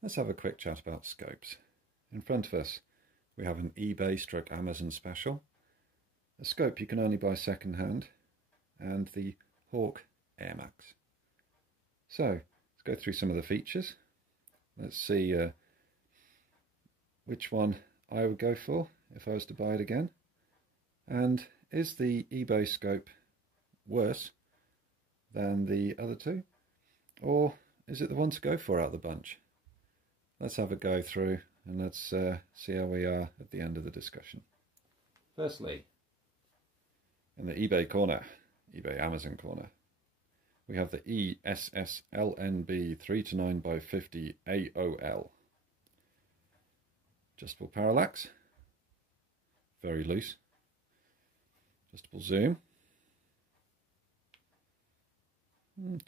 Let's have a quick chat about scopes. In front of us we have an eBay/Amazon special, a scope you can only buy second hand, and the Hawke Airmax. So let's go through some of the features. Let's see which one I would go for if I was to buy it again. And is the eBay scope worse than the other two? Or is it the one to go for out of the bunch? Let's have a go through and let's see how we are at the end of the discussion. Firstly, in the eBay corner, eBay Amazon corner, we have the ESSLNB 3-9x50 AOL. Adjustable parallax, very loose. Adjustable zoom,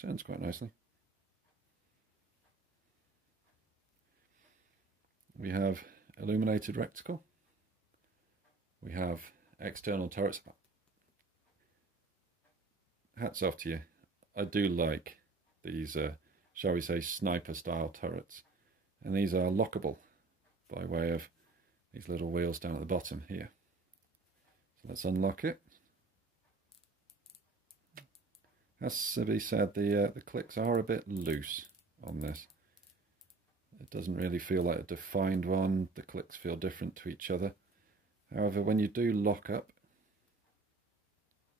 turns quite nicely. We have illuminated reticle. We have external turrets. Hats off to you. I do like these, shall we say, sniper style turrets. And these are lockable by way of these little wheels down at the bottom here. So let's unlock it. Has to be said, the clicks are a bit loose on this. It doesn't really feel like a defined one. The clicks feel different to each other. However, when you do lock up,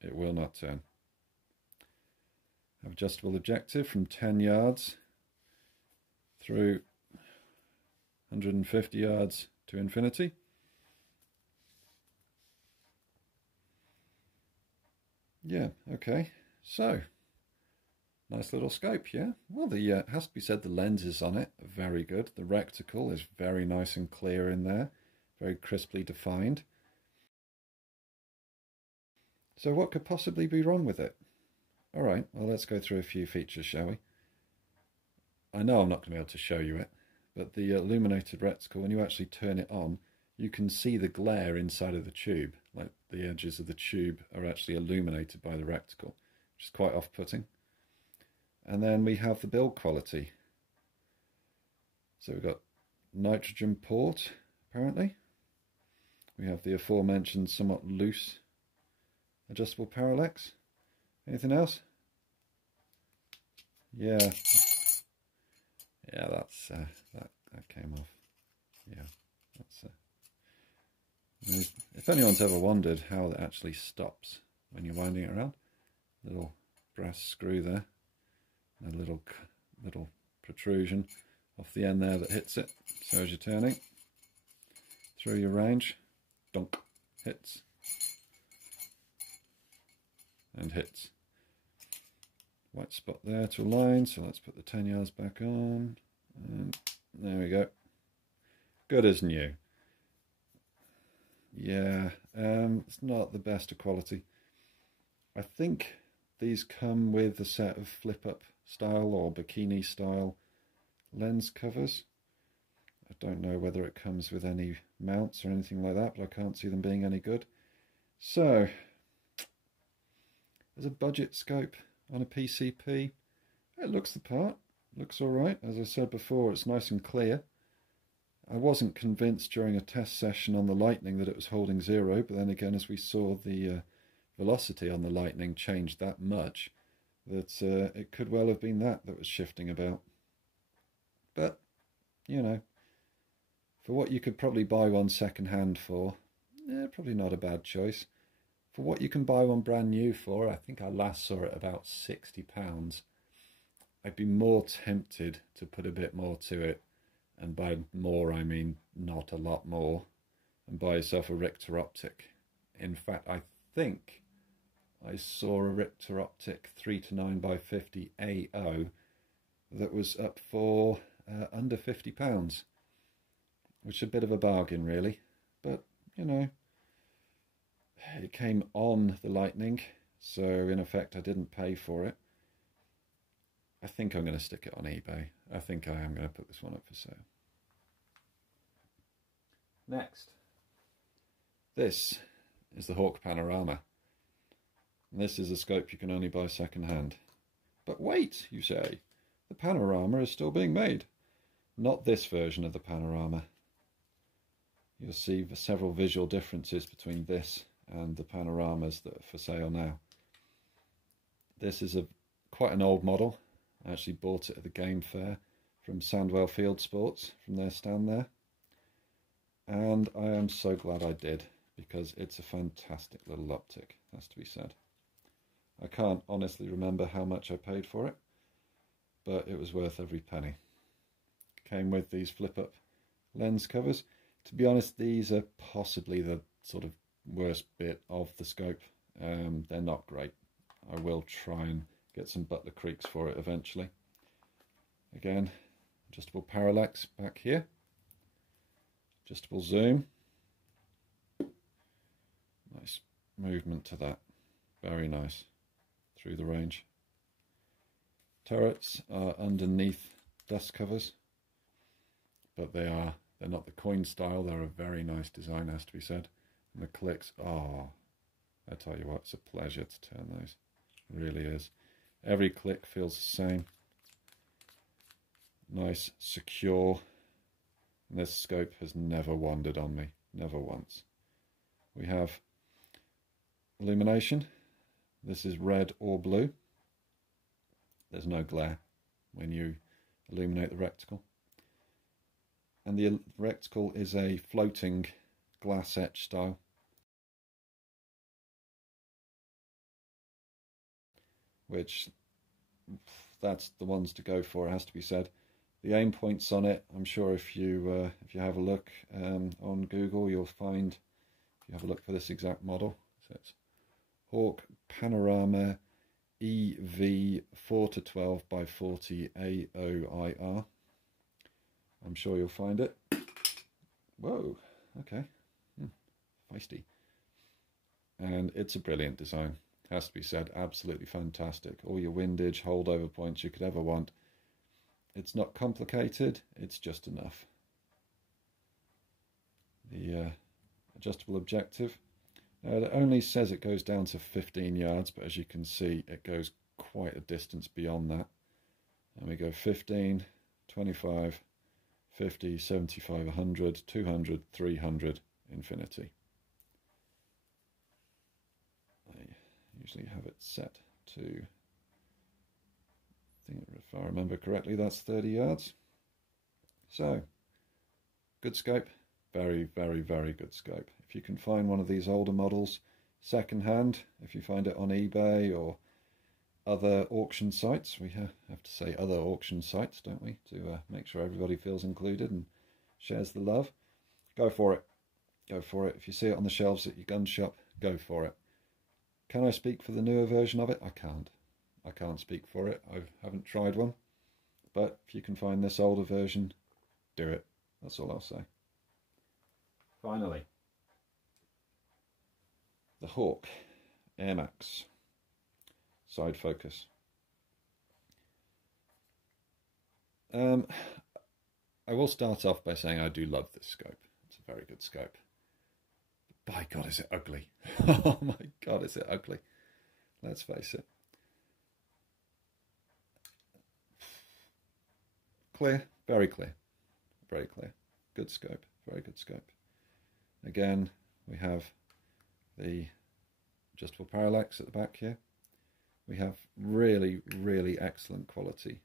it will not turn. Have adjustable objective from 10 yards through 150 yards to infinity. Yeah, okay. So, nice little scope, yeah? Well, it has to be said, the lenses on it are very good. The reticle is very nice and clear in there, very crisply defined. So what could possibly be wrong with it? All right, well, let's go through a few features, shall we? I know I'm not going to be able to show you it, but the illuminated reticle, when you actually turn it on, you can see the glare inside of the tube, like the edges of the tube are actually illuminated by the reticle, which is quite off-putting. And then we have the build quality. So we've got nitrogen port, apparently. We have the aforementioned somewhat loose adjustable parallax. Anything else? Yeah. Yeah, that's that came off. Yeah, that's. If anyone's ever wondered how that actually stops when you're winding it around, little brass screw there. A little protrusion off the end there that hits it. So as you're turning through your range, donk, hits and hits. White spot there to align. So let's put the 10 yards back on, and there we go. Good as new. Yeah, it's not the best of quality. I think these come with a set of flip-up style or bikini style lens covers. I don't know whether it comes with any mounts or anything like that, but I can't see them being any good. So, as a budget scope on a PCP, it looks the part, looks alright. As I said before, it's nice and clear. I wasn't convinced during a test session on the Lightning that it was holding zero, but then again, as we saw, the velocity on the Lightning changed that much that it could well have been that was shifting about. But, you know, for what you could probably buy one second hand for, probably not a bad choice. For what you can buy one brand new for, I think I last saw it about £60. I'd be more tempted to put a bit more to it, and by more I mean not a lot more, and buy yourself a Richter optic. In fact, I think I saw a Richter optic 3-9x50 AO that was up for under £50, which is a bit of a bargain really, but you know, it came on the Lightning, so in effect I didn't pay for it. I think I'm going to stick it on eBay. I think I am going to put this one up for sale. Next, this is the Hawke Panorama. And this is a scope you can only buy second hand. But wait, you say, the Panorama is still being made. Not this version of the Panorama. You'll see several visual differences between this and the Panoramas that are for sale now. This is quite an old model. I actually bought it at the game fair from Sandwell Field Sports, from their stand there. And I am so glad I did, because it's a fantastic little optic, has to be said. I can't honestly remember how much I paid for it, but it was worth every penny. Came with these flip-up lens covers. To be honest, these are possibly the sort of worst bit of the scope. They're not great. I will try and get some Butler Creeks for it eventually. Again, adjustable parallax back here. Adjustable zoom. Nice movement to that. Very nice. Through the range. Turrets are underneath dust covers, but they're not the coin style. They're a very nice design, has to be said. And the clicks, oh, I tell you what, it's a pleasure to turn those. It really is. Every click feels the same. Nice, secure. And this scope has never wandered on me, never once. We have illumination. This is red or blue. There's no glare when you illuminate the reticle. And the reticle is a floating glass etch style. Which, that's the ones to go for, it has to be said. The aim points on it, I'm sure if you have a look on Google, you'll find, if you have a look for this exact model, so it's Hawke Panorama EV4-12 by 40 AOIR. I'm sure you'll find it. Whoa, okay, feisty. And it's a brilliant design, has to be said, absolutely fantastic. All your windage, holdover points you could ever want. It's not complicated, it's just enough. The adjustable objective. It only says it goes down to 15 yards, but as you can see, it goes quite a distance beyond that. And we go 15, 25, 50, 75, 100, 200, 300, infinity. I usually have it set to, I think if I remember correctly, that's 30 yards. So, good scope. Very, very, very good scope. If you can find one of these older models second hand, if you find it on eBay or other auction sites, we have to say other auction sites, don't we, to make sure everybody feels included and shares the love, go for it. Go for it. If you see it on the shelves at your gun shop, go for it. Can I speak for the newer version of it? I can't. I can't speak for it. I haven't tried one. But if you can find this older version, do it. That's all I'll say. Finally, the Hawke Airmax side focus. I will start off by saying I do love this scope. It's a very good scope. But by God, is it ugly. Oh my God, is it ugly. Let's face it. Clear, very clear. Very clear. Good scope, very good scope. Again, we have the adjustable parallax at the back here. We have really, really excellent quality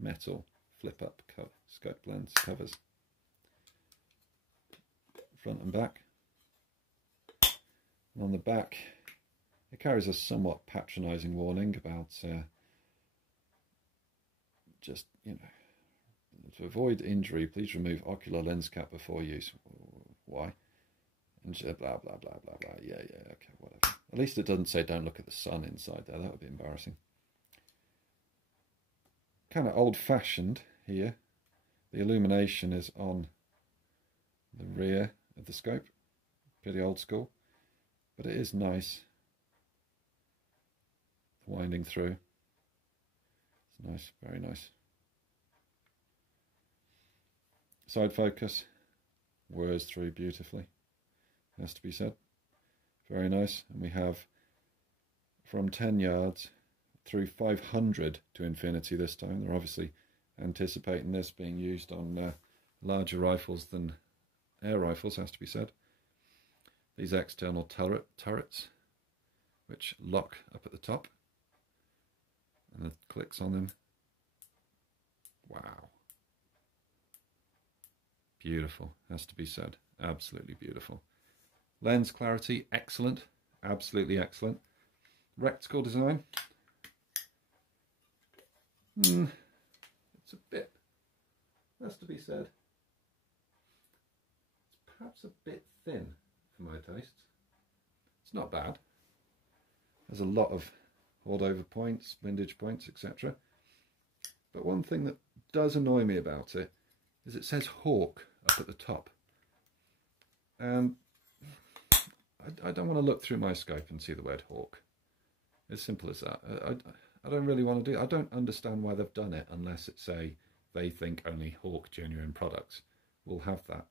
metal flip-up scope lens covers. Front and back. And on the back, it carries a somewhat patronising warning about just, you know, to avoid injury, please remove ocular lens cap before use. Why? And blah, blah, blah, blah, blah. Yeah, okay, whatever. At least it doesn't say don't look at the sun inside there. That would be embarrassing. Kind of old-fashioned here. The illumination is on the rear of the scope. Pretty old school. But it is nice. Winding through. It's nice, very nice. Side focus. Whirs through beautifully. Has to be said. Very nice. And we have from 10 yards through 500 to infinity this time. They're obviously anticipating this being used on larger rifles than air rifles, has to be said. These external turrets, which lock up at the top, and the clicks on them. Wow. Beautiful, has to be said. Absolutely beautiful. Lens clarity, excellent. Absolutely excellent. Reticle design. It's a bit, has to be said, it's perhaps a bit thin for my tastes. It's not bad. There's a lot of hauled over points, windage points, etc. But one thing that does annoy me about it is it says Hawke up at the top. And I don't want to look through my scope and see the word Hawke. As simple as that. I don't really want to do it. I don't understand why they've done it unless it's say they think only Hawke genuine products will have that.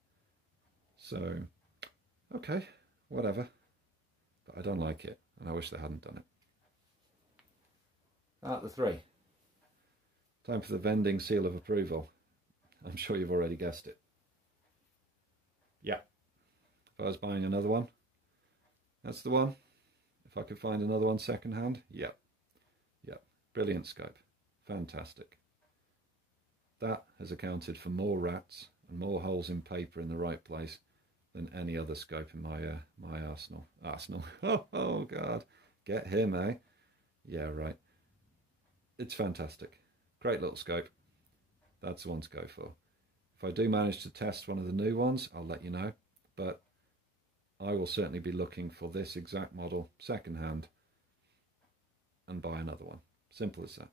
So, okay, whatever. But I don't like it, and I wish they hadn't done it. Out of the three. Time for the Vending seal of approval. I'm sure you've already guessed it. Yeah. If I was buying another one, that's the one. If I could find another one second hand, yeah. Yeah. Brilliant scope. Fantastic. That has accounted for more rats and more holes in paper in the right place than any other scope in my my arsenal. Oh God. Get him, eh? Yeah, right. It's fantastic. Great little scope. That's the one to go for. If I do manage to test one of the new ones, I'll let you know. But I will certainly be looking for this exact model second hand and buy another one. Simple as that.